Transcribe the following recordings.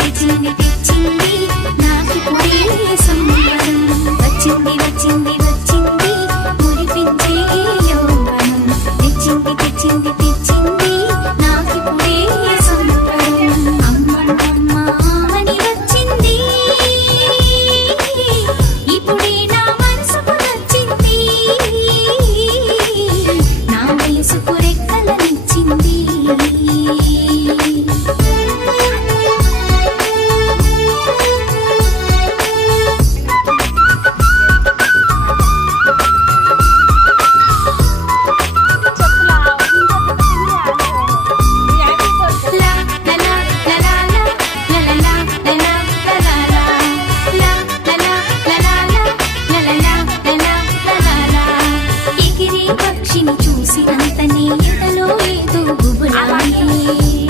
తెచ్చింది తెచ్చింది నాకిప్పుడే సంబరం వచ్చింది వచ్చింది వచ్చింది మురిపించే యౌవనం తెచ్చింది తెచ్చింది తెచ్చింది నాకిప్పుడే సంబరం అమ్మమ్మ అని వచ్చింది ఇప్పుడే నా మనసుకు నచ్చింది నా వయసుకు రెక్కలనిచ్చింది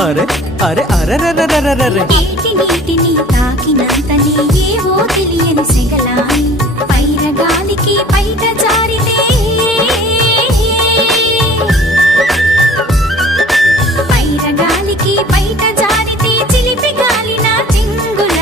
అరే అరే అరే నీటిని తాకినంతనే ఏవో తెలియని సెగలాయి